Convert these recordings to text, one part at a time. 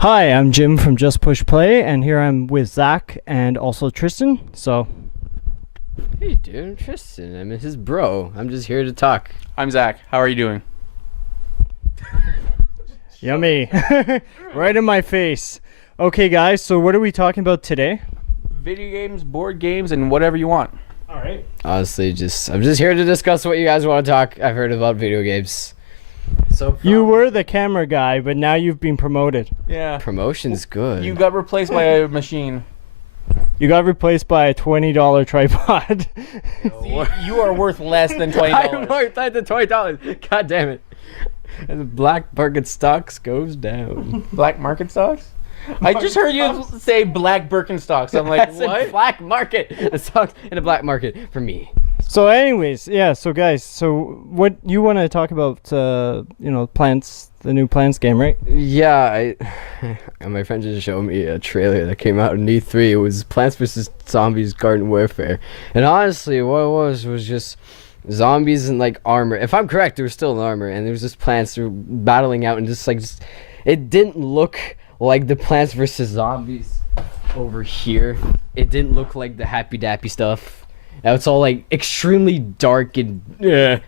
Hi, I'm Jim from Just Push Play, and here I'm with Zach and also Tristan. So, Hey dude, I'm Tristan. I'm his bro. I'm just here to talk. I'm Zach. How are you doing? yummy. Right in my face. Okay, guys, so what are we talking about today? Video games, board games, and whatever you want. All right. Honestly, I'm just here to discuss what you guys want to talk. I've heard about video games. So You were the camera guy, but now you've been promoted. Yeah. promotion's good. You got replaced by a machine. You got replaced by a $20 tripod. See, you are worth less than $20. I'm worth that to $20. God damn it. And the black Birkenstocks goes down. Black market stocks? I just heard you say black Birkenstocks. I'm like, I said what? black market. The stocks in a black market for me. So anyways, yeah, so guys, so what you want to talk about, Plants, the new Plants game, right? Yeah, my friend just showed me a trailer that came out in E3. It was Plants vs. Zombies Garden Warfare. And honestly, what it was just zombies in like armor. If I'm correct, they were still in armor, and there was just plants that were battling out, and it didn't look like the Plants vs. Zombies over here. It didn't look like the happy dappy stuff. Now it's all like extremely dark and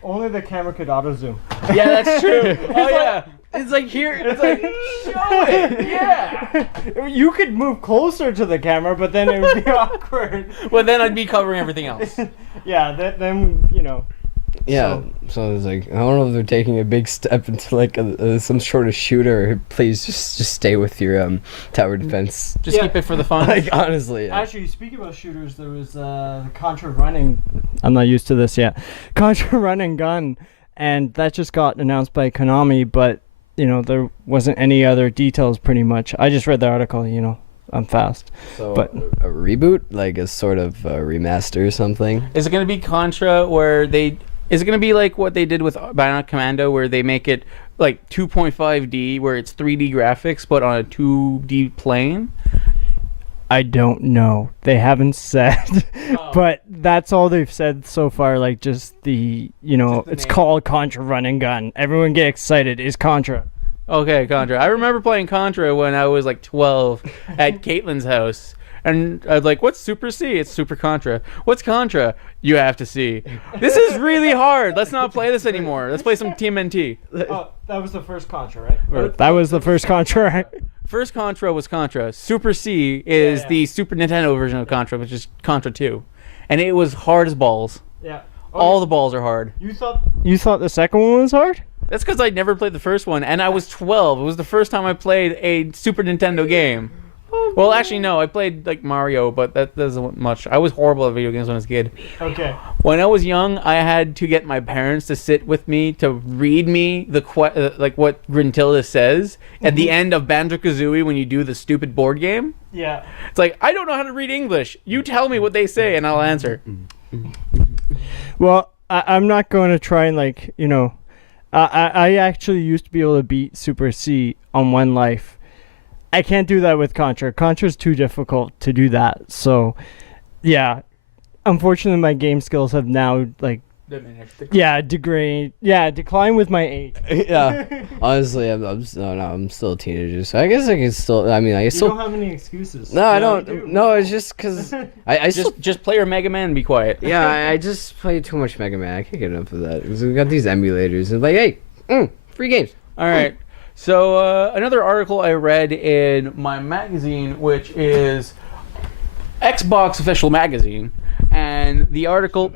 Only the camera could auto zoom. Yeah, that's true. Oh, yeah. It's like here. It's like show it. Yeah. You could move closer to the camera, but then it would be awkward. Well, then I'd be covering everything else. Yeah, then. Yeah. So it's like I don't know if they're taking a big step into like some sort of shooter. Please just stay with your tower defense. Just keep it for the fun. Like honestly. Yeah. Actually, speaking about shooters, there was the Contra running. I'm not used to this yet. Contra run and gun, and that just got announced by Konami, but there wasn't any other details. Pretty much, I just read the article. I'm fast. So but a reboot, like a sort of remaster or something. Is it going to be Contra Is it going to be like what they did with Bionic Commando, where they make it like 2.5D, where it's 3D graphics, but on a 2D plane? I don't know. They haven't said, but that's all they've said so far. Like just the it's name. called Contra Run and Gun. Everyone get excited. It's Contra. Okay, Contra. I remember playing Contra when I was like 12 at Caitlin's house. And I was like, what's Super C? It's Super Contra. What's Contra? You have to see. This is really hard. Let's not play this anymore. Let's play some TMNT. Oh, that was the first Contra, right? That was the first Contra, right? First Contra was Contra. Super C is the Super Nintendo version of Contra, which is Contra 2. And it was hard as balls. Yeah. All the balls are hard. You thought the second one was hard? That's because I never played the first one, and I was 12. It was the first time I played a Super Nintendo game. Well, actually, no. I played like Mario, but that doesn't much. I was horrible at video games when I was a kid. Okay. When I was young, I had to get my parents to sit with me to read me like what Gruntilda says at the end of Banjo-Kazooie when you do the stupid board game. Yeah. It's like, I don't know how to read English. You tell me what they say, and I'll answer. Well, I'm not going to try and I actually used to be able to beat Super C on one life. I can't do that with Contra. Contra's too difficult to do that. So, yeah. Unfortunately, my game skills have now, declined with my age. Yeah. Honestly, I'm still a teenager, so I guess I can still. I mean, I You still. don't have any excuses. No, I Yeah, don't. you do. No, it's just because I still. Just play your Mega Man and be quiet. Yeah, I just play too much Mega Man. I can't get enough of that. 'Cause we got these emulators and like, hey, free games. All right. So another article I read in my magazine, which is Xbox Official Magazine, and the article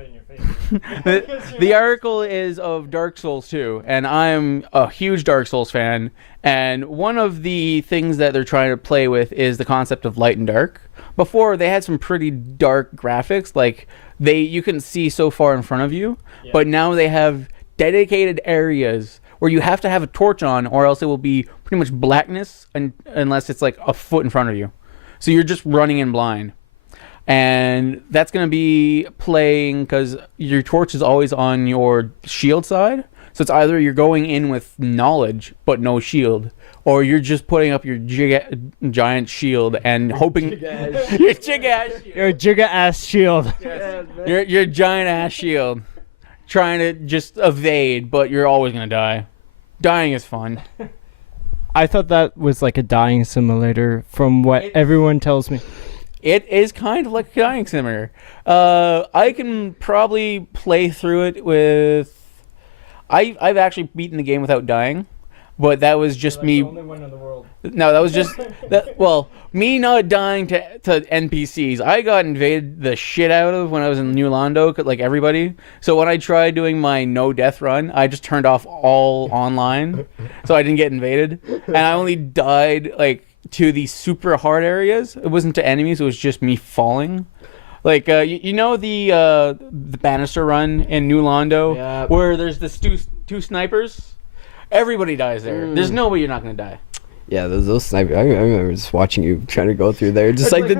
the article is of Dark Souls 2, and I'm a huge Dark Souls fan, and one of the things that they're trying to play with is the concept of light and dark. Before, they had some pretty dark graphics, like you can see so far in front of you, but now they have dedicated areas where you have to have a torch on, or else it will be pretty much blackness unless it's like a foot in front of you. So you're just running in blind. And that's going to be playing because your torch is always on your shield side. So it's either you're going in with knowledge but no shield, or you're just putting up your giant shield and hoping your Giga-ass shield. your giant ass shield, trying to just evade, but you're always going to die. Dying is fun. I thought that was like a dying simulator from what everyone tells me. It is kind of like a dying simulator. I can probably play through it with. I've actually beaten the game without dying, but that was just me. The only one in the world. No, that was just that. Well, me not dying to NPCs. I got invaded the shit out of when I was in New Londo, like everybody. So when I tried doing my no death run, I just turned off all online, so I didn't get invaded, and I only died like to the super hard areas. It wasn't to enemies. It was just me falling. Like you know the banister run in New Londo, Yeah. where there's this two snipers. Everybody dies there. There's no way you're not gonna die. Yeah, those snipers. I remember just watching you trying to go through there, just like the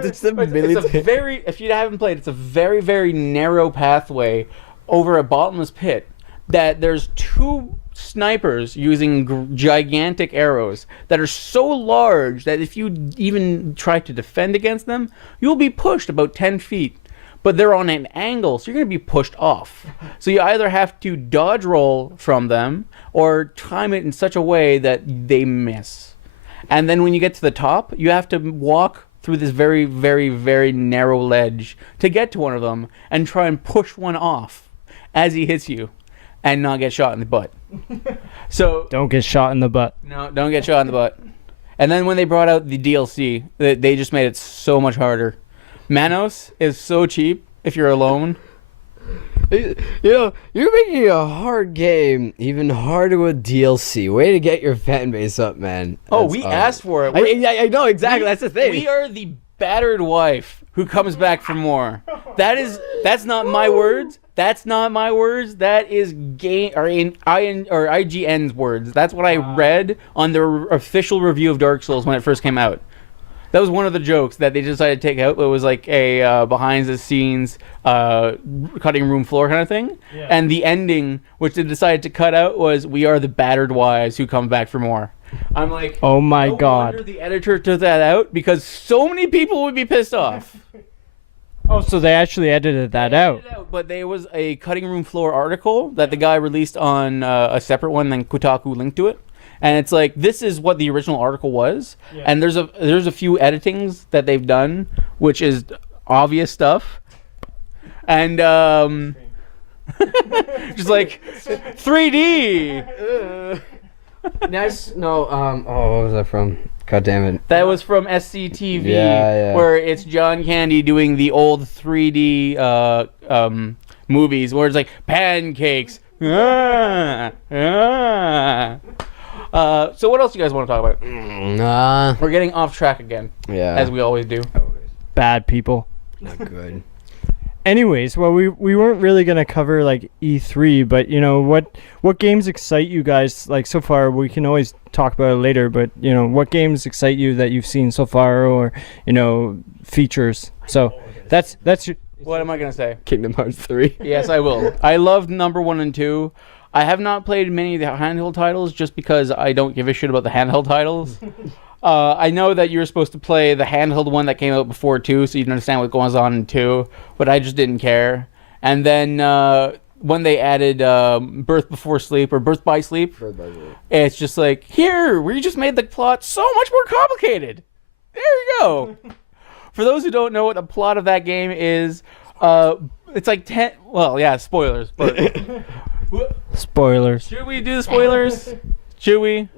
millions. It's a very, if you haven't played, it's a very, very narrow pathway over a bottomless pit. That there's two snipers using gigantic arrows that are so large that if you even try to defend against them, you'll be pushed about 10 feet. But they're on an angle, so you're going to be pushed off. So you either have to dodge roll from them or time it in such a way that they miss. And then when you get to the top, you have to walk through this very, very, very narrow ledge to get to one of them and try and push one off as he hits you and not get shot in the butt. So Don't get shot in the butt. no, don't get shot in the butt. And then when they brought out the DLC, they just made it so much harder. Manos is so cheap if you're alone. You know, you're making a hard game even harder with DLC. Way to get your fan base up, man. Oh, That's we awesome. asked for it. I know exactly. That's the thing. We are the battered wife who comes back for more. That's not my words. That's not my words. That is IGN's words. That's what I read on their official review of Dark Souls when it first came out. That was one of the jokes that they decided to take out. It was like a behind the scenes cutting room floor kind of thing. Yeah. And the ending, which they decided to cut out, was "We are the battered wives who come back for more." I'm like, Oh my no god. wonder the editor took that out because so many people would be pissed off. Oh, so they actually edited that out. But there was a cutting room floor article that the guy released on a separate one, then Kotaku linked to it. And it's like, this is what the original article was. Yeah. And there's a few editings that they've done, which is obvious stuff. And just like 3D. Nice. No. Oh, what was that from? God damn it. That was from SCTV, Yeah. where it's John Candy doing the old 3D movies, where it's like pancakes. So what else do you guys want to talk about? Nah. We're getting off track again, Yeah. as we always do. Bad people. Not good. Anyways, well, we weren't really gonna cover like E3, but you know what games excite you guys like so far? We can always talk about it later, but you know what games excite you that you've seen so far, or you know features. So that's your, What am I gonna say? Kingdom Hearts 3. Yes, I will. I loved number 1 and 2. I have not played many of the handheld titles just because I don't give a shit about the handheld titles. I know that you're supposed to play the handheld one that came out before 2, so you can understand what goes on in 2, but I just didn't care. And then when they added Birth Before Sleep or Birth by Sleep, it's just like, here, we just made the plot so much more complicated. There you go. For those who don't know what the plot of that game is, it's like 10... Well, yeah, spoilers, but... spoilers. Should we do the spoilers? Should we?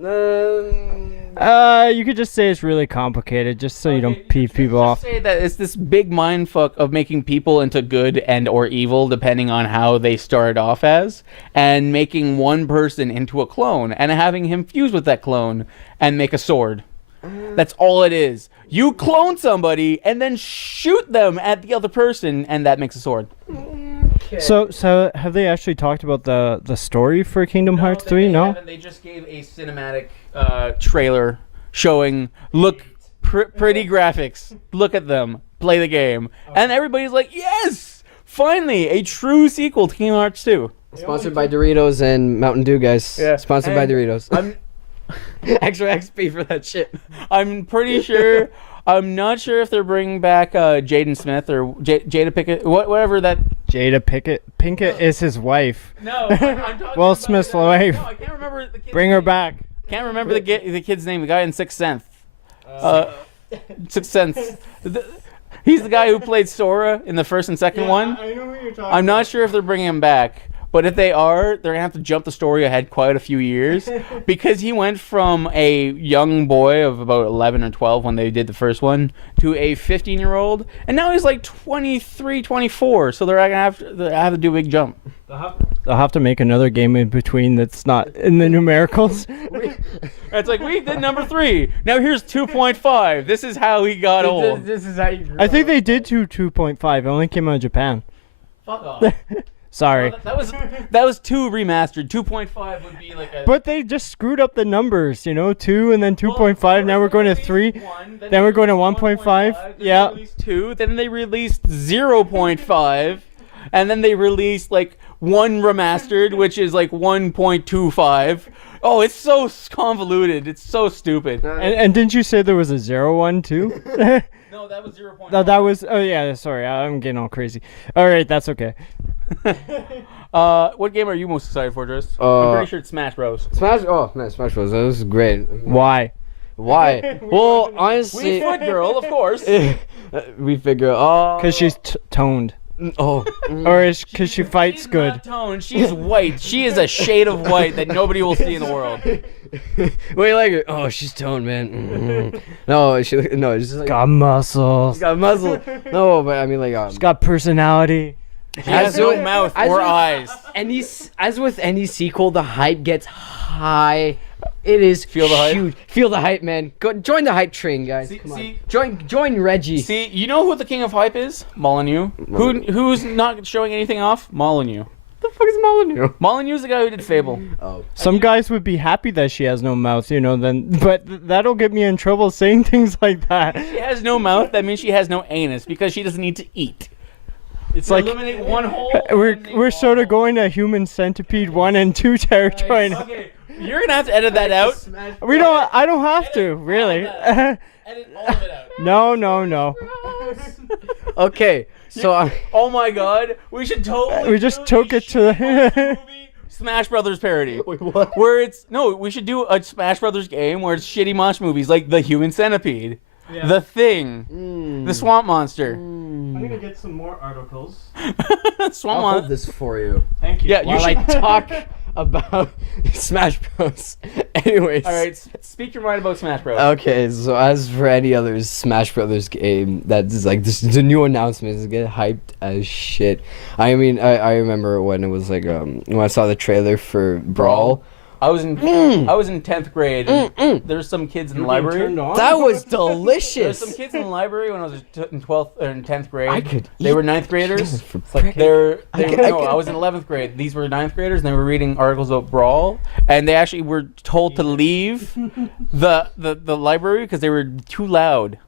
You could just say it's really complicated, just so you don't pee people off. Say that it's this big mindfuck of making people into good and or evil depending on how they started off as, and making one person into a clone and having him fuse with that clone and make a sword. That's all it is. You clone somebody and then shoot them at the other person, and that makes a sword. So have they actually talked about the story for Kingdom Hearts 3? No. Haven't. They just gave a cinematic trailer showing pretty graphics. Look at them. Play the game, and everybody's like, "Yes, finally, a true sequel to Kingdom Hearts 2." Sponsored by Doritos and Mountain Dew, guys. Yeah. Sponsored by And Doritos. Extra XP for that shit. I'm pretty sure. I'm not sure if they're bringing back Jaden Smith or Jada Pinkett, whatever that. Jada Pinkett is his wife. No, I'm talking Will about Smith's the- wife. No, I can't remember the kid's Bring her name. back. Can't remember the kid's name. The guy in Sixth Sense. Sixth Sense. He's the guy who played Sora in the first and second one. I know who you're talking I'm not sure if they're bringing him back, but if they are, they're gonna have to jump the story ahead quite a few years because he went from a young boy of about 11 or 12 when they did the first one to a 15-year-old, and now he's like 23, 24. So they're gonna have to do a big jump. They'll have to make another game in between that's not in the numericals. It's like we did number 3. Now here's 2.5. This is how he got old. This is how you grow I think up. they did do 2.5. It only came out of Japan. Fuck off. Sorry. That was 2 remastered. 2.5 would be like a. But they just screwed up the numbers, 2 and then 2.5. Now we're going to 3. Then we're going to 1.5. Yeah. They released 2. Then they released 0.5. And then they released like 1 remastered, which is like 1.25. Oh, it's so convoluted. It's so stupid. And didn't you say there was a 0-1 too? No, that was 0.5. No, that was. Oh yeah, sorry. I'm getting all crazy. All right, that's okay. What game are you most excited for, Tris? I'm pretty sure it's Smash Bros. Smash Bros. That was great. Why? Why? Well, honestly, We Foot Girl, of course. we figure. Because she's toned. Oh. Or is because she fights She's good. not toned. She's white. She is a shade of white that nobody will see in the world. Wait, like her? Oh, she's toned, man. No, she's just like Got muscles. she's got muscle. No, but I mean like She's got personality. She has no mouth or eyes. As with any sequel, the hype gets high. It is Feel the hype? huge. Feel the hype, man. Go join the hype train, guys. See- Come on. see- Join Reggie. See, you know who the king of hype is? Molyneux. Who's not showing anything off? Molyneux. What the fuck is Molyneux? Molyneux's the guy who did Fable. Oh. Some guys would be happy that she has no mouth, then, but that'll get me in trouble saying things like that. She has no mouth. That means she has no anus because she doesn't need to eat. It's like- eliminate one hole. We're sort of going to Human Centipede 1 and 2 territory now. Okay, you're gonna have to edit that out. I don't have to, really. Edit all of it out. No. Okay, so Oh my god, we should totally. We just do took a it to the- shitty movie Smash Brothers parody. Wait, what? Where it's we should do a Smash Brothers game where it's shitty monster movies like The Human Centipede, The Thing, The Swamp Monster. I'm gonna get some more articles. Swamp I'll Monster. hold this for you Thank you. Yeah, you while I should. talk about Smash Bros. Anyways. All right, speak your mind about Smash Bros. Okay, so as for any other Smash Brothers game that's like this, the new announcement is get hyped as shit. I mean, I remember when it was like when I saw the trailer for Brawl. I was in 10th grade. And there's some kids in the library. That was There's delicious. some kids in the library when I was in 12th or in 10th grade. I could They were eat 9th graders. for Like breakfast. I was in 11th grade. These were 9th graders, and they were reading articles about Brawl, and they actually were told to leave the library because they were too loud.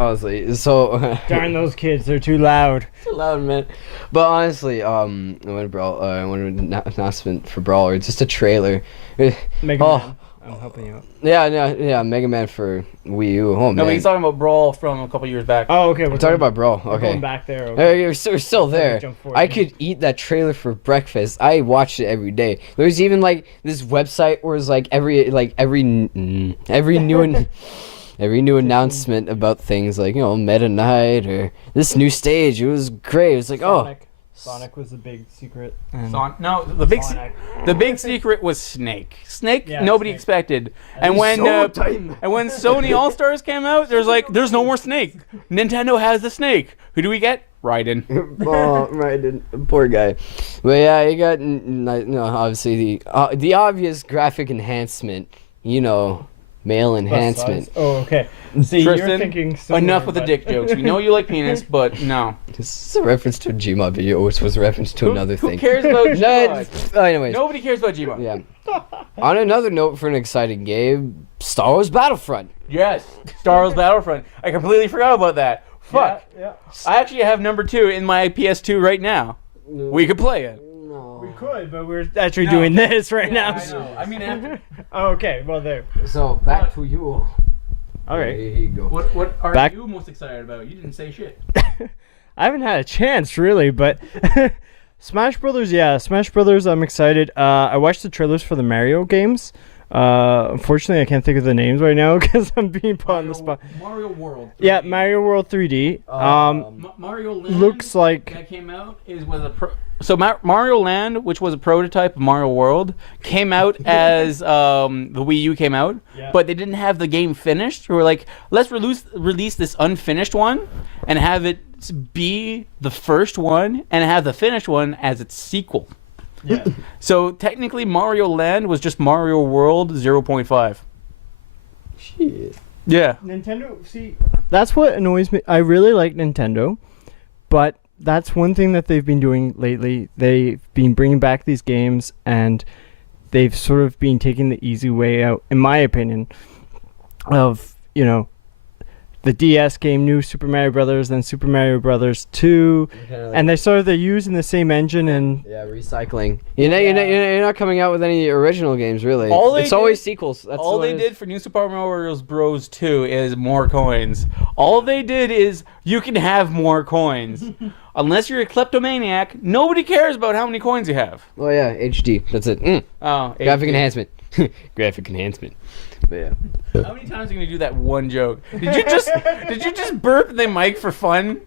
Honestly, so Darn those kids, they're too loud. too loud, man. But honestly, when Brawl, when an announcement for Brawl, or it's just a trailer. Mega Oh. Man, I'm helping you out. Yeah, Mega Man for Wii U. Oh No, man. but he's talking about Brawl from a couple years back. Oh, okay. We're talking about Brawl. We're Okay. going back there. Okay. We're still there. jump forward. I could eat that trailer for breakfast. I watched it every day. There's even like this website where it's like every new announcement about things like Meta Knight or this new stage. It was great. It was like Sonic was the big secret. No, the big Sonic. the big secret was Snake. Snake, Yeah, nobody Snake. expected. And when Sony All Stars came out, there's no more Snake. Nintendo has the Snake. Who do we get? Raiden. oh, right, poor guy. But yeah, you got obviously the obvious graphic enhancement. Male enhancement. Oh, okay. See, Tristan, you're thinking similar, enough with the but- dick jokes. We know you like penis, but no. This is a reference to a Gmod video, which was a reference to another Who thing. cares about No, Gmod? anyways, Nobody cares about Gmod. yeah. On another note, for an exciting game, Star Wars Battlefront. Yes, Star Wars Battlefront. I completely forgot about that. Fuck. Yeah. I actually have number 2 in my PS2 right now. We could play it. We could, but we're actually No. doing this right now. I know. I mean, after. Oh, okay. Well, there. So back to you. All right. Here you go. What are Back- you most excited about? You didn't say shit. I haven't had a chance really, but Smash Brothers, yeah, Smash Brothers. I'm excited. I watched the trailers for the Mario games. Unfortunately, I can't think of the names right now because I'm being put on the spot. Mario World. 3D. Yeah, Mario World 3D. Mario Land Looks like that came out Mario Land, which was a prototype of Mario World, came out as the Wii U came out, but they didn't have the game finished. We were like, let's release this unfinished one and have it be the first one and have the finished one as its sequel. yeah. So technically, Mario Land was just Mario World 0.5. Shit. Yeah. Nintendo. See, that's what annoys me. I really like Nintendo, but that's one thing that they've been doing lately. They've been bringing back these games, and they've sort of been taking the easy way out, in my opinion, of, the DS game, New Super Mario Brothers, then Super Mario Brothers 2, and they're using the same engine and recycling. You're not coming out with any original games, really. It's always sequels. That's all they did for New Super Mario Bros. 2 is more coins. All they did is you can have more coins. Unless you're a kleptomaniac, nobody cares about how many coins you have. Oh yeah, HD. That's it. Oh, Graphic enhancement. Graphic enhancement. But yeah. How many times are you gonna do that one joke? Did you just burp the mic for fun?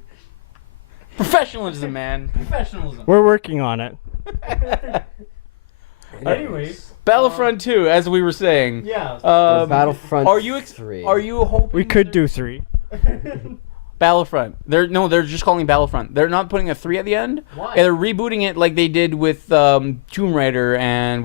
Professionalism, man. Professionalism. we're working on it. Anyways, Battlefront 2, as we were saying. Yeah. Battlefront Are you 3. Are you hoping We could do 3. Battlefront? They're just calling it Battlefront. They're not putting a 3 at the end. Why? They're rebooting it like they did with Tomb Raider and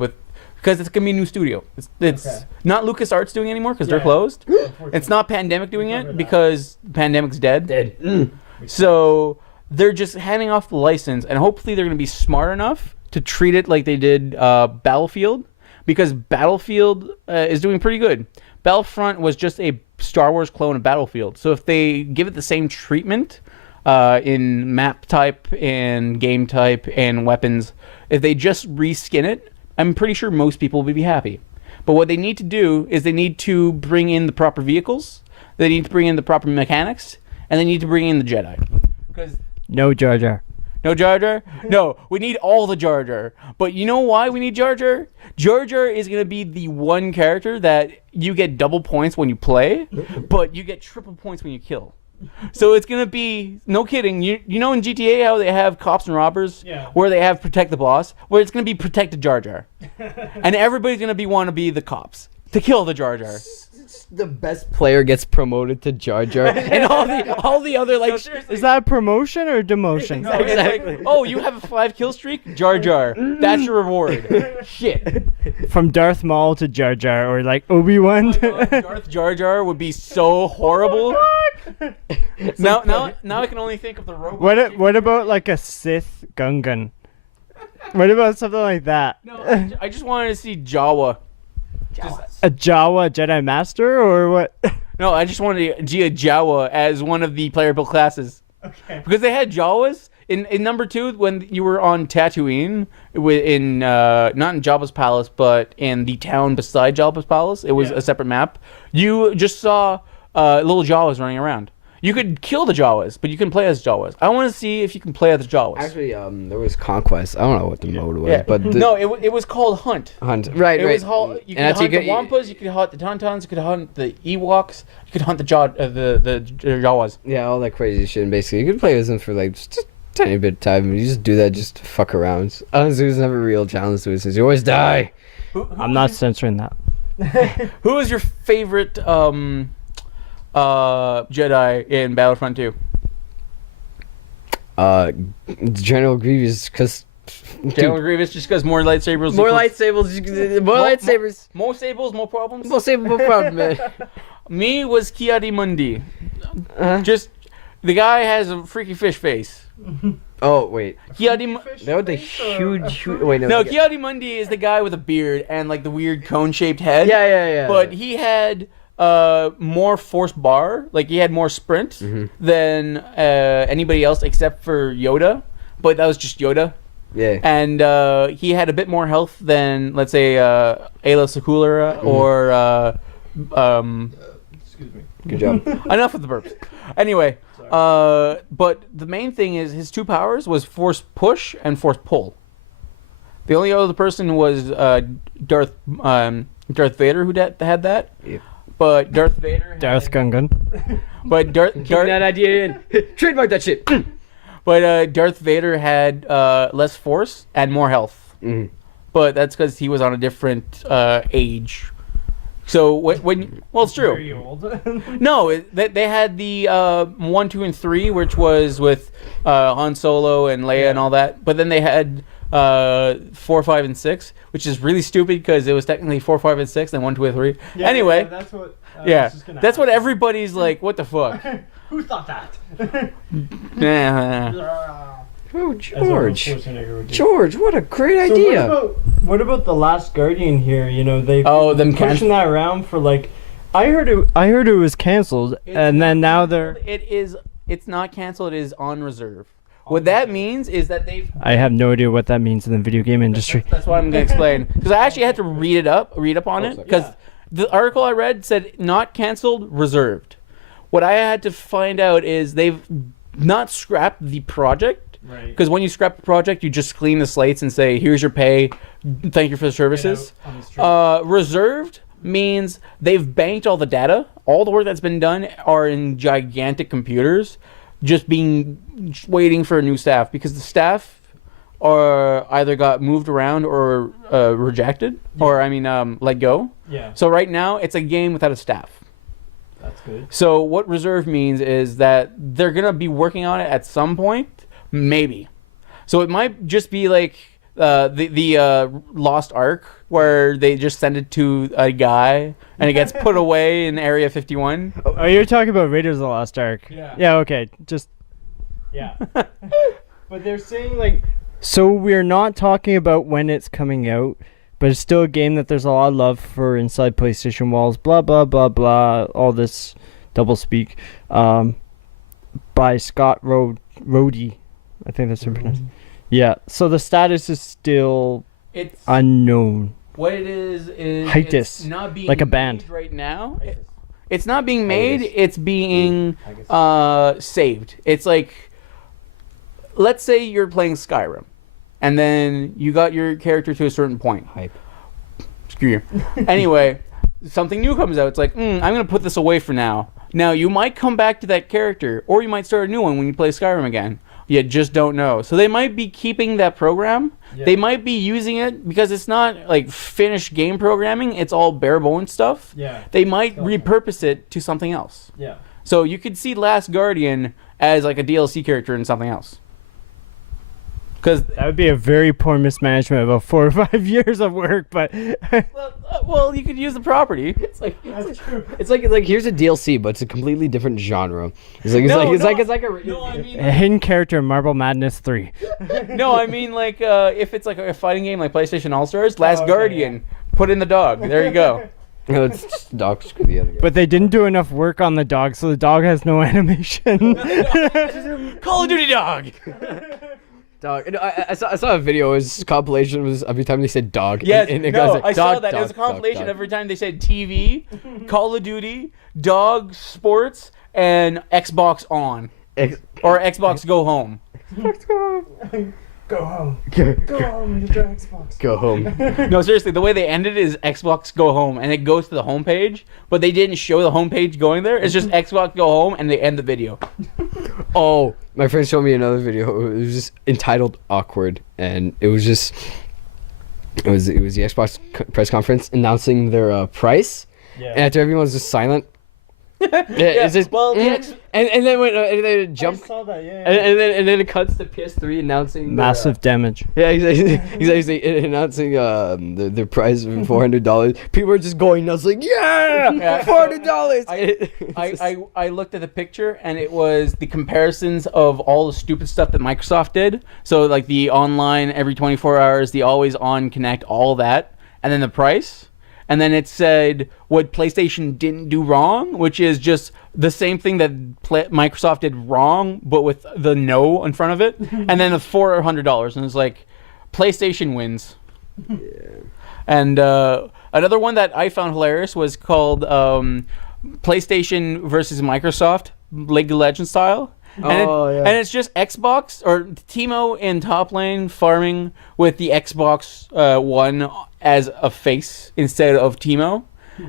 because it's gonna be a new studio. It's Okay. not LucasArts doing it anymore because they're Yeah. closed. It's not Pandemic doing Remember it that. because Pandemic's dead. Dead. So they're just handing off the license, and hopefully they're going to be smart enough to treat it like they did Battlefield, because Battlefield is doing pretty good. Battlefront was just a Star Wars clone of Battlefield. So if they give it the same treatment in map type and game type and weapons, if they just reskin it, I'm pretty sure most people will be happy. But what they need to do is they need to bring in the proper vehicles, they need to bring in the proper mechanics, and they need to bring in the Jedi. Because No Jar Jar. no Jar Jar? No, we need all the Jar Jar. But you know why we need Jar Jar? Jar Jar is going to be the one character that you get double points when you play, but you get triple points when you kill. So it's going to be, no kidding, you know in GTA how they have cops and robbers? Yeah. Where they have protect the boss? Where it's going to be protect the Jar Jar. And everybody's going to want to be the cops to kill the Jar Jar. The best player gets promoted to Jar Jar, and all the other like. Is that a promotion or demotion? No, it's like, oh, you have a 5 kill streak? Jar Jar. That's your reward. Shit. From Darth Maul to Jar Jar, or like Obi-Wan. Darth Jar Jar would be so horrible. Now I can only think of the robot. What about like a Sith Gungan? What about something like that? No, I just wanted to see Jawa. A Jawa Jedi Master or what? No, I just wanted to see a Jawa as one of the playable classes. Okay. Because they had Jawas in number 2 when you were on Tatooine, not in Jabba's palace, but in the town beside Jabba's palace. It was a separate map. You just saw little Jawas running around. You could kill the Jawas, but you can play as Jawas. I want to see if you can play as Jawas. Actually, there was Conquest. I don't know what the mode was, Yeah. but No, it was called Hunt. Hunt. Right, It right. was you could hunt the Wampas, you could hunt the Tauntauns, you could hunt the Ewoks, you could hunt the Jawas. Yeah, all that crazy shit. And basically, you could play as them for like just a tiny bit of time. You just do that just to fuck around. Honestly, there's never a real challenge to it. Since you always die. I'm not censoring that. Who is your favorite Jedi in Battlefront 2? General Grievous, because General Grievous, just because more lightsabers. more equals- lightsabers, more lightsabers. More sables, more problems. More saber, more problem, man. Me was Ki-Adi-Mundi. Uh-huh. Just the guy has a freaky fish face. Oh wait, Ki-Adi-Mundi. that was the huge. Wait, no. No, Ki-Adi-Mundi is the guy with a beard and like the weird cone-shaped head. Yeah. But he had more force bar, like he had more sprint than anybody else except for Yoda. But that was just Yoda. Yeah. And he had a bit more health than, let's say, Ayla Secula or Excuse me. Good job. enough with the burps. Anyway, but the main thing is his 2 powers was force push and force pull. The only other person was Darth Darth Vader who had that. Yep. But Darth Vader. Darth Gungan. But Keep that idea in. Trademark that shit. But Darth Vader had less force and more health. Mhm. But that's because he was on a different age. So when well, it's true. Very old. No, they had the 1, 2, and 3, which was with Han Solo and Leia and all that. But then they had 4, 5, and 6, which is really stupid because it was technically 4, 5, and 6, and 1, 2, and 3. Yeah, anyway, yeah, that's what. yeah, that's what everybody's like. What the fuck? Who thought that? Nah. Oh, As Arnold George. Schwarzenegger would do. George, what a great So idea. what about the Last Guardian here? You know, they them pushing that around for like. I heard it was canceled, and then now they're. It's not canceled. It is on reserve. What that means is that they've. I have no idea what that means in the video game industry. That's what I'm gonna explain because I actually had to read up on it because the article I read said not canceled, reserved. What I had to find out is they've not scrapped the project. Right. Because when you scrap the project, you just clean the slates and say, "Here's your pay. Thank you for the services." Reserved means they've banked all the data. All the work that's been done are in gigantic computers, just waiting for new staff because the staff are either got moved around or rejected, or let go. Yeah. So right now, it's a game without a staff. That's good. So what reserve means is that they're gonna be working on it at some point. Maybe. So it might just be like the Lost Ark where they just send it to a guy and it gets put away in Area 51. Oh, you're talking about Raiders of the Lost Ark. Yeah. Yeah, okay. Just yeah. But they're saying like so we're not talking about when it's coming out, but it's still a game that there's a lot of love for inside PlayStation walls, blah blah blah blah, all this double speak. By Scott Rhodey. I think that's pronounced. Yeah. So the status is still It's unknown. what it is Hiatus, it's not being like a made band. right now. It's not being made. Hiatus. It's being saved. It's like, let's say you're playing Skyrim, and then you got your character to a certain point. Hype. Screw you. Anyway, something new comes out. It's like, I'm gonna put this away for now. Now you might come back to that character, or you might start a new one when you play Skyrim again. You just don't know. So they might be keeping that program. Yeah. They might be using it because it's not like finished game programming. It's all bare bones stuff. Yeah. They might repurpose it to something else. Yeah. So you could see Last Guardian as like a DLC character in something else. Because That would be a very poor mismanagement of about 4 or 5 years of work, but well, you could use the property. It's like that's true. it's like here's a DLC, but it's a completely different genre. It's like A hidden character in Marble Madness 3. No, I mean like if it's like a fighting game like PlayStation All Stars, Last okay, Guardian, put in the dog. There you go. No, it's just dog. Screw the other guy. But they didn't do enough work on the dog, so the dog has no animation. Call of Duty dog. Dog. No, I saw a video. His compilation was every time they said dog. Yes, and it no, goes like, I saw dog, that. It was a dog, compilation dog. every time they said TV, Call of Duty, dog, sports, and Xbox on. Or Xbox Go Home. Go home. Go home. Get your Xbox. Go home. No, seriously, the way they ended it is Xbox Go Home, and it goes to the homepage, but they didn't show the homepage going there. It's just Xbox Go Home, and they end the video. Oh, my friend showed me another video. It was just entitled "Awkward," and it was the Xbox press conference announcing their price. Yeah. And after everyone was just silent. It's just, well, and then when and then it I jumped. saw that, yeah. And then it cuts to PS3 announcing Massive damage. Yeah, he's announcing their price of $400. People are just going nuts like, yeah, $400. I looked at the picture, and it was the comparisons of all the stupid stuff that Microsoft did. So like the online every 24 hours, the always on connect, all that, and then the price. And then it said what PlayStation didn't do wrong, which is just the same thing that Microsoft did wrong, but with the no in front of it. And then the $400. And it's like, PlayStation wins. Yeah. And another one that I found hilarious was called PlayStation versus Microsoft, League of Legends style. And it's just Xbox or Teemo in top lane farming with the Xbox One as a face instead of Teemo.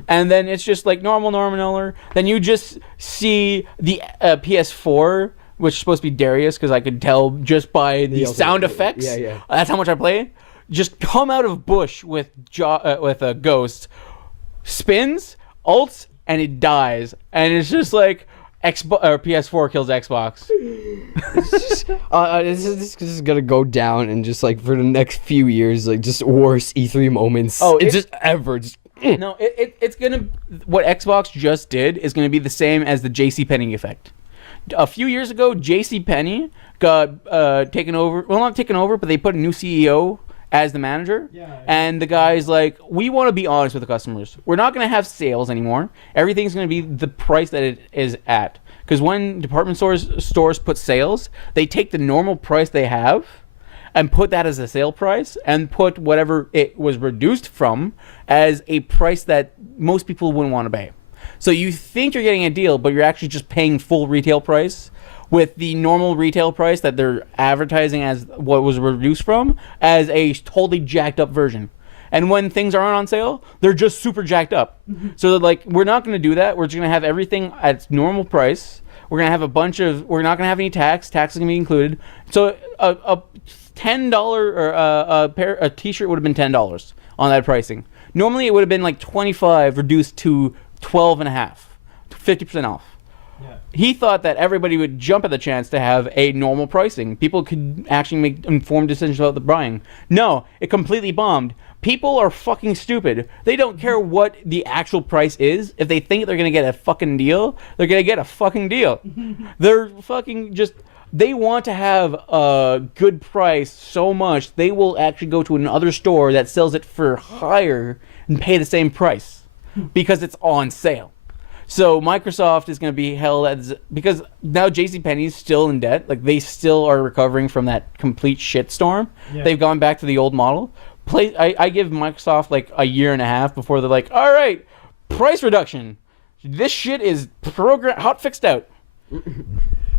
And then it's just like normal. Then you just see the PS4, which is supposed to be Darius, because I could tell just by the sound effects. Yeah. That's how much I play. Just come out of bush with a ghost, spins, ults, and it dies. And it's just like PS4 kills Xbox. This is gonna go down and just like for the next few years, like just worst E3 moments. It's just ever. No, it's gonna. What Xbox just did is gonna be the same as the JCPenney effect. A few years ago, JCPenney got taken over. Well, not taken over, but they put a new CEO as the manager. And the guy's like, we want to be honest with the customers. We're not gonna have sales anymore. Everything's gonna be the price that it is at. Because when department stores put sales, they take the normal price they have and put that as a sale price and put whatever it was reduced from as a price that most people wouldn't want to pay. So you think you're getting a deal, but you're actually just paying full retail price with the normal retail price that they're advertising as what was reduced from as a totally jacked up version. And when things aren't on sale, they're just super jacked up. So like, we're not going to do that. We're just going to have everything at its normal price. We're going to have we're not going to have any tax. Tax is going to be included. So a $10 or a t-shirt would have been $10 on that pricing. Normally it would have been like 25 reduced to 12.5, 50% off. He thought that everybody would jump at the chance to have a normal pricing. People could actually make informed decisions about the buying. No, it completely bombed. People are fucking stupid. They don't care what the actual price is. If they think they're going to get a fucking deal, they're going to get a fucking deal. They're fucking just... They want to have a good price so much, they will actually go to another store that sells it for higher and pay the same price because it's on sale. So Microsoft is going to be held as... Because now JCPenney's still in debt. Like, they still are recovering from that complete shitstorm. Yeah. They've gone back to the old model. I give Microsoft like a year and a half before they're like, all right, price reduction. This shit is hot fixed out.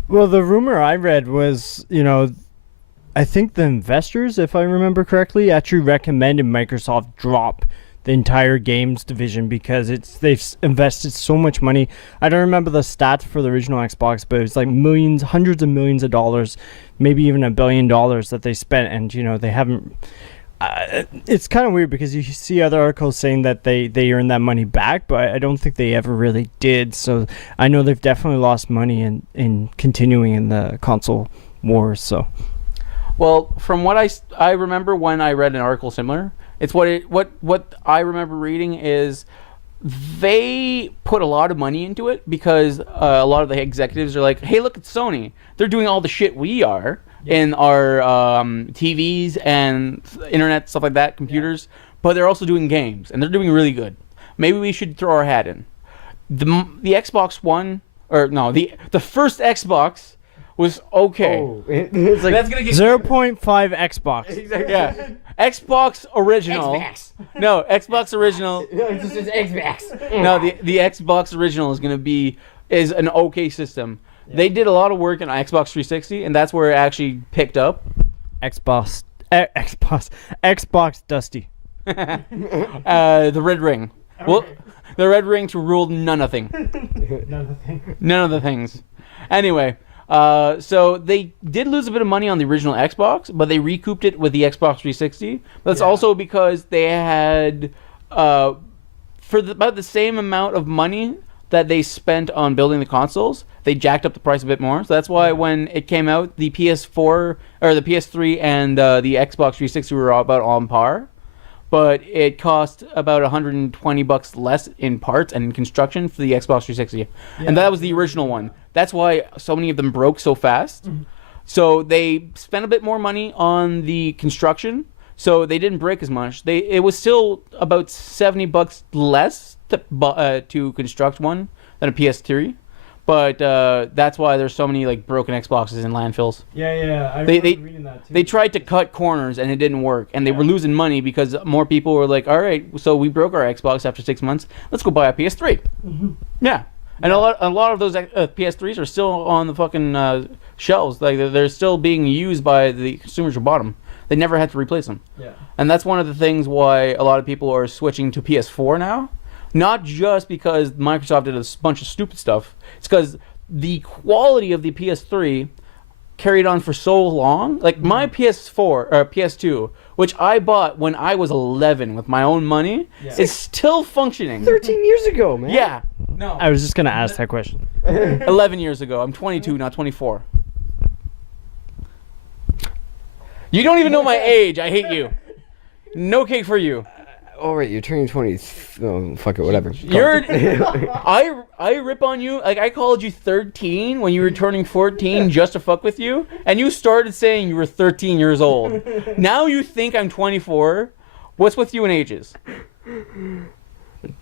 Well, the rumor I read was, I think the investors, if I remember correctly, actually recommended Microsoft drop the entire games division because they've invested so much money. I don't remember the stats for the original Xbox, but it was like millions, hundreds of millions of dollars, maybe even $1 billion that they spent, and they haven't. It's kind of weird because you see other articles saying that they earned that money back, but I don't think they ever really did. So I know they've definitely lost money in continuing in the console wars. So, well, from what I remember when I read an article similar, it's what I remember reading is they put a lot of money into it because a lot of the executives are like, hey, look at Sony, they're doing all the shit we are. In our TVs and internet, stuff like that, computers, but they're also doing games, and they're doing really good. Maybe we should throw our hat in. The Xbox One, or no, the first Xbox was okay. Oh, it's like that's gonna get 0.5 Xbox. Exactly. Yeah, Xbox original. Xbox. No, Xbox original. No, it's just Xbox. No, the Xbox original is an okay system. Yeah. They did a lot of work on Xbox 360, and that's where it actually picked up. Xbox Dusty. The Red Ring. Well, the Red Ring to rule none of things. None of the things. Anyway, so they did lose a bit of money on the original Xbox, but they recouped it with the Xbox 360. That's also because they had, about the same amount of money that they spent on building the consoles, they jacked up the price a bit more. So that's why when it came out, the PS4 or the PS3 and the Xbox 360 were about on par, but it cost about $120 less in parts and in construction for the Xbox 360, and that was the original one. That's why so many of them broke so fast. So they spent a bit more money on the construction, so they didn't break as much. It was still about $70 less to construct one than a PS3, but that's why there's so many like broken Xboxes in landfills. Yeah. I remember reading that too. They tried to cut corners and it didn't work, and they were losing money because more people were like, all right, so we broke our Xbox after 6 months, let's go buy a PS3. Yeah, And a lot of those PS3s are still on the fucking shelves. Like they're still being used by the consumers who bought them. They never had to replace them. Yeah. And that's one of the things why a lot of people are switching to PS4 now. Not just because Microsoft did a bunch of stupid stuff. It's because the quality of the PS3 carried on for so long. Like my PS4 or PS2, which I bought when I was 11 with my own money, is still functioning. 13 years ago, man. Yeah. No. I was just gonna ask that question. 11 years ago. I'm 22, not 24. You don't even know my age. I hate you. No cake for you. Oh, right, you're turning 20. Oh, fuck it, whatever. I rip on you. Like, I called you 13 when you were turning 14 just to fuck with you. And you started saying you were 13 years old. Now you think I'm 24. What's with you and ages?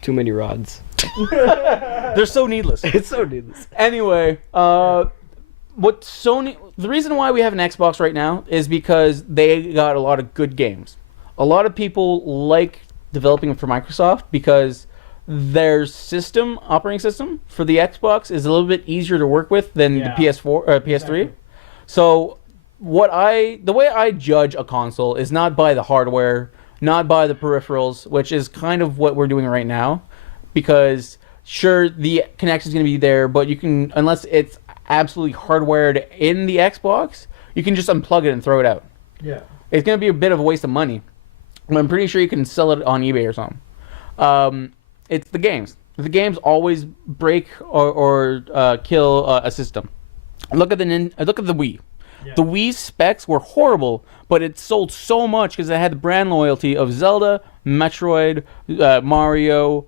Too many rods. They're so needless. It's so needless. Anyway, the reason why we have an Xbox right now is because they got a lot of good games. A lot of people like developing for Microsoft because their operating system for the Xbox is a little bit easier to work with than the PS4 or PS3. Exactly. So the way I judge a console is not by the hardware, not by the peripherals, which is kind of what we're doing right now, because sure, the connection is going to be there, but you can, unless it's absolutely hardwired in the Xbox, you can just unplug it and throw it out. Yeah. It's going to be a bit of a waste of money. I'm pretty sure you can sell it on eBay or something. It's the games. The games always break or kill a system. Look at the Wii. Yeah. The Wii specs were horrible, but it sold so much because it had the brand loyalty of Zelda, Metroid, Mario,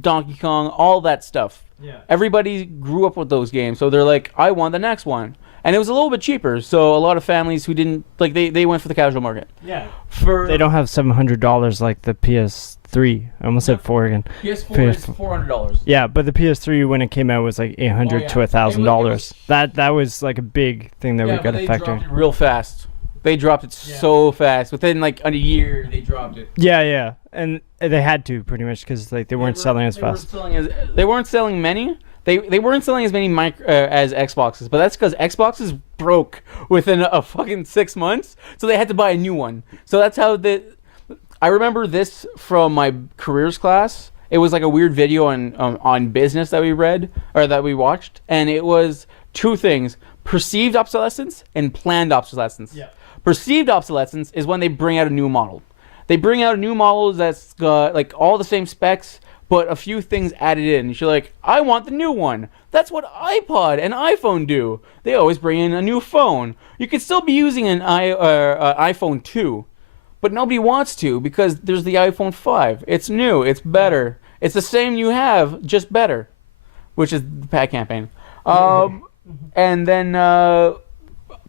Donkey Kong, all that stuff. Yeah. Everybody grew up with those games, so they're like, I want the next one. And it was a little bit cheaper, so a lot of families who didn't, like, they went for the casual market. Yeah. They don't have $700 like the PS3. I almost said 4 again. PS4 is $400. Yeah, but the PS3 when it came out was like $800 to $1,000. That was like a big thing that we got to factor in. They dropped it real fast. They dropped it so fast. Within like a year, they dropped it. Yeah, and they had to pretty much because like they weren't selling as fast. They weren't selling many. They weren't selling as many as Xboxes, but that's because Xboxes broke within a fucking 6 months, so they had to buy a new one. So that's how I remember this from my careers class. It was like a weird video on business that we read or that we watched, and it was two things: perceived obsolescence and planned obsolescence. Yeah. Perceived obsolescence is when they bring out a new model. They bring out a new model that's got like all the same specs, but a few things added in. You're like, I want the new one. That's what iPod and iPhone do. They always bring in a new phone. You could still be using an iPhone 2, but nobody wants to because there's the iPhone 5. It's new. It's better. It's the same you have, just better, which is the PAC campaign. And then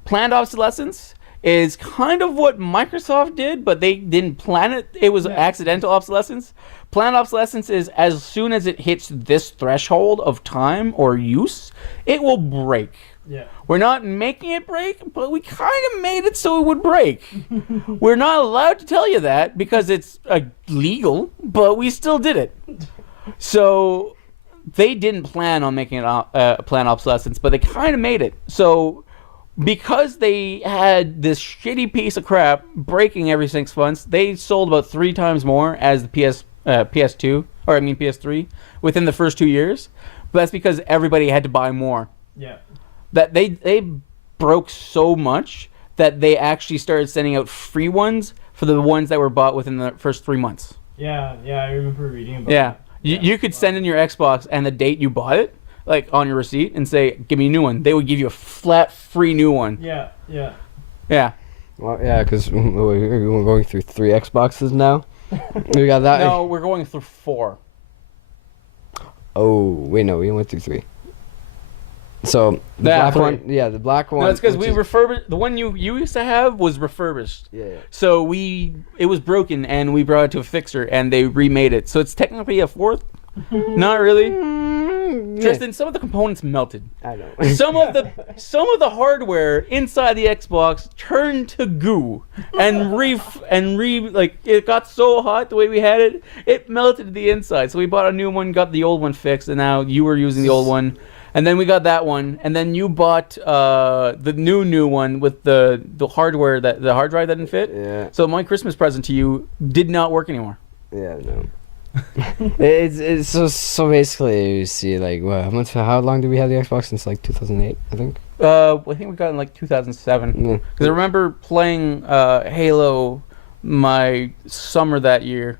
planned obsolescence is kind of what Microsoft did, but they didn't plan it. It was accidental obsolescence. Planned obsolescence is as soon as it hits this threshold of time or use, it will break. Yeah. We're not making it break, but we kind of made it so it would break. We're not allowed to tell you that because it's legal, but we still did it. So they didn't plan on making it planned obsolescence, but they kind of made it. So because they had this shitty piece of crap breaking every 6 months, they sold about 3 times more as the PS3 within the first 2 years. But that's because everybody had to buy more. Yeah. That they broke so much that they actually started sending out free ones for the ones that were bought within the first 3 months. Yeah, I remember reading about that. You could send in your Xbox and the date you bought it, like on your receipt, and say, give me a new one. They would give you a flat free new one. Yeah. Well, yeah, because we're going through 3 Xboxes now. We got that. No, we're going through 4. Oh, wait, no, we went through 3. So the black one, the black one. No, it's because we refurbished. The one you used to have was refurbished. Yeah. So it was broken, and we brought it to a fixer, and they remade it. So it's technically a 4th. Not really. Tristan, some of the components melted. I know. Some of the hardware inside the Xbox turned to goo and like it got so hot the way we had it, it melted the inside. So we bought a new one, got the old one fixed, and now you were using the old one. And then we got that one, and then you bought the new one with the hardware that the hard drive that didn't fit. Yeah. So my Christmas present to you did not work anymore. Yeah, no. it's so basically you see like how long did we have the Xbox since like 2008 I think. I think we got in like 2007 because I remember playing Halo my summer that year,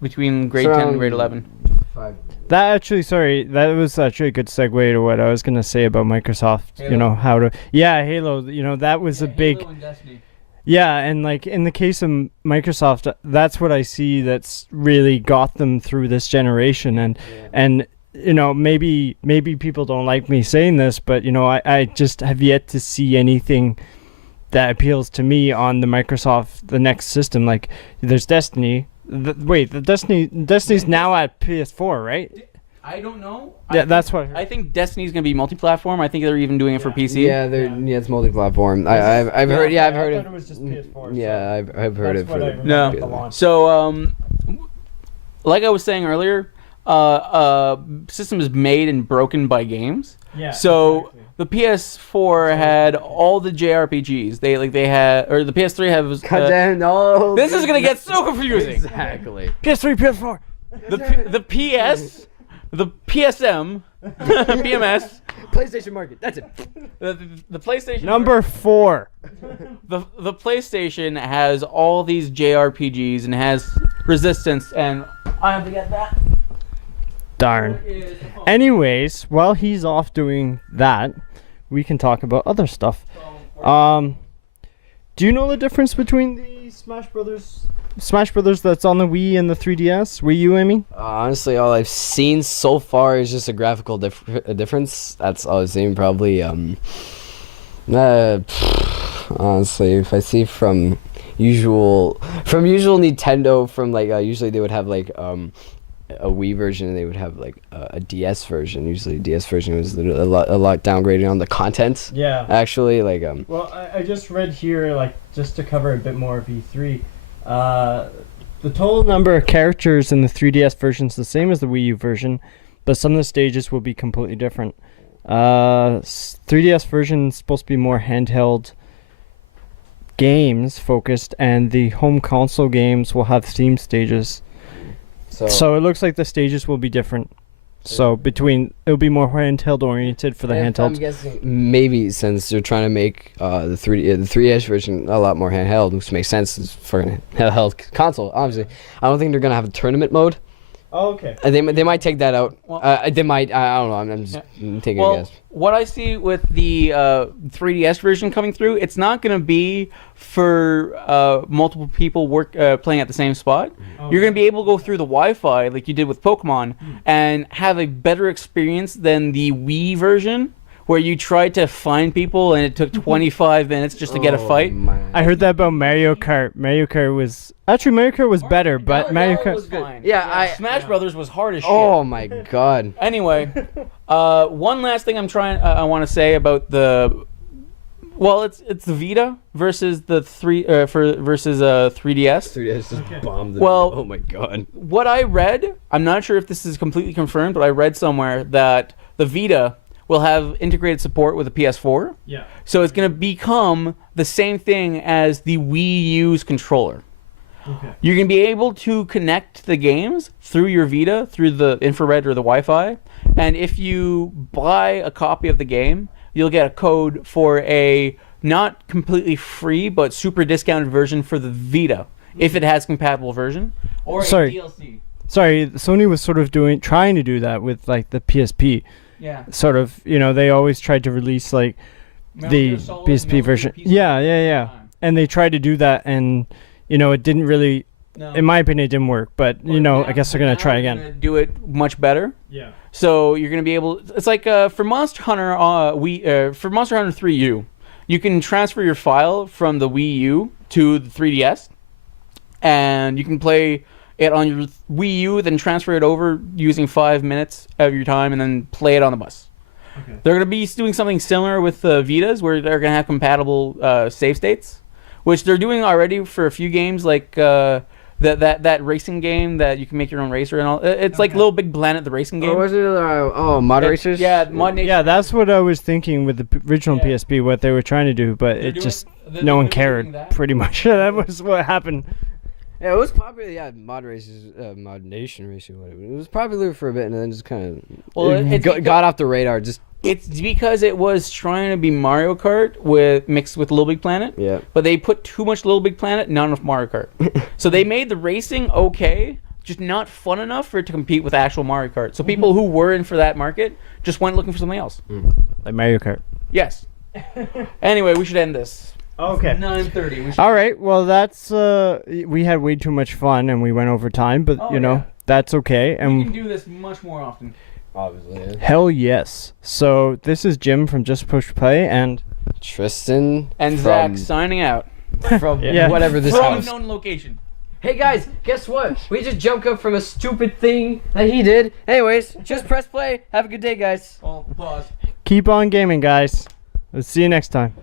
between grade 10 and grade 11. That was actually a good segue to what I was gonna say about Microsoft. Halo? You know Halo. You know that was a big. Halo and Destiny. Yeah, and like in the case of Microsoft, that's what I see that's really got them through this generation. And you know, maybe people don't like me saying this, but you know, I just have yet to see anything that appeals to me on the next system. Like there's Destiny. Destiny's now at PS4, right? I don't know. That's what I think Destiny's gonna be multi-platform. I think they're even doing it for PC. Yeah, it's multi-platform. I've heard. Yeah, I've heard I it. thought it was just PS4. Yeah, I've heard it. That's what I remember No. at the launch. So, like I was saying earlier, system is made and broken by games. Yeah. So exactly. the PS4 had all the JRPGs. They had, or the PS3 has. God damn, no. This is gonna get so confusing. Exactly. PS3, PS4. The PS, the PSM, PMS, PlayStation Market. That's it. the PlayStation. Number 4. The PlayStation has all these JRPGs and has Resistance, and I have to get that. Darn. Anyways, while he's off doing that, we can talk about other stuff. Do you know the difference between the Smash Brothers that's on the Wii and the 3DS? Wii U, I mean? Honestly, all I've seen so far is just a graphical difference. That's all I've seen. Probably. Honestly, if I see from usual Nintendo, from like usually they would have like a Wii version, and they would have like a DS version. Usually, DS version was a lot downgraded on the content. Yeah. Actually, like Well, I just read here, like, just to cover a bit more of E3, the total number of characters in the 3DS version is the same as the Wii U version, but some of the stages will be completely different. 3DS version is supposed to be more handheld games focused, and the home console games will have theme stages. So it looks like the stages will be different. So it'll be more handheld oriented for the handheld. I'm guessing maybe since they're trying to make the 3DS version a lot more handheld, which makes sense for a handheld console. Obviously, I don't think they're gonna have a tournament mode. Oh, okay. They might take that out. Well, they might. I don't know. I'm just taking a guess. What I see with the 3DS version coming through, it's not going to be for multiple people playing at the same spot. Oh, You're going to be able to go through the Wi-Fi like you did with Pokemon and have a better experience than the Wii version, where you tried to find people and it took 25 minutes just to get a fight. I heard that about Mario Kart. Mario Kart was better, but Mario Kart was fine. Yeah, Smash Brothers was hard as shit. Oh my god. Anyway, one last thing I want to say about the, well, it's the Vita versus the 3DS. 3DS just bombed. Well, oh my god. What I read, I'm not sure if this is completely confirmed, but I read somewhere that the Vita will have integrated support with the PS4. Yeah. So it's going to become the same thing as the Wii U's controller. Okay. You're going to be able to connect the games through your Vita, through the infrared or the Wi-Fi. And if you buy a copy of the game, you'll get a code for a not completely free, but super discounted version for the Vita, if it has compatible version, or a DLC. Sorry, Sony was sort of trying to do that with like the PSP. Yeah. Sort of, you know, they always tried to release like the PSP version. Yeah. And they tried to do that, and you know, it didn't really. No. In my opinion, it didn't work. But you know, I guess they're gonna try again. Gonna do it much better. Yeah. So you're gonna be able. It's like for Monster Hunter, for Monster Hunter 3U, you can transfer your file from the Wii U to the 3DS, and you can play it on your Wii U, then transfer it over using 5 minutes of your time, and then play it on the bus. Okay. They're going to be doing something similar with the Vitas, where they're going to have compatible save states, which they're doing already for a few games, like that racing game that you can make your own racer and all. It's like Little Big Planet, the racing game. Oh, was it? Mod Racers? Yeah, Mod Nation. Yeah, that's what I was thinking with the original Yeah. PSP, what they were trying to do, but no one cared, pretty much. That was what happened. Yeah, it was popular. Yeah, Mod Racers, Mod Nation Racing, whatever. It was popular for a bit, and then just kind of got off the radar. It's because it was trying to be Mario Kart mixed with Little Big Planet. Yeah. But they put too much Little Big Planet, not enough Mario Kart. So they made the racing okay, just not fun enough for it to compete with actual Mario Kart. So people who were in for that market just went looking for something else. Like Mario Kart. Yes. Anyway, we should end this. Okay. 9:30. All right. Well, that's we had way too much fun and we went over time, but that's okay. We And can do this much more often. obviously. Yeah. hell yes. So this is Jim from Just Push Play, and Tristan And from, Zach signing out from Yeah. whatever this from house. unknown location. Hey guys, guess what? We just jumped up from a stupid thing that he did. Anyways, just press play. Have a good day, guys. Well, pause. keep on gaming, guys. Let's see you next time.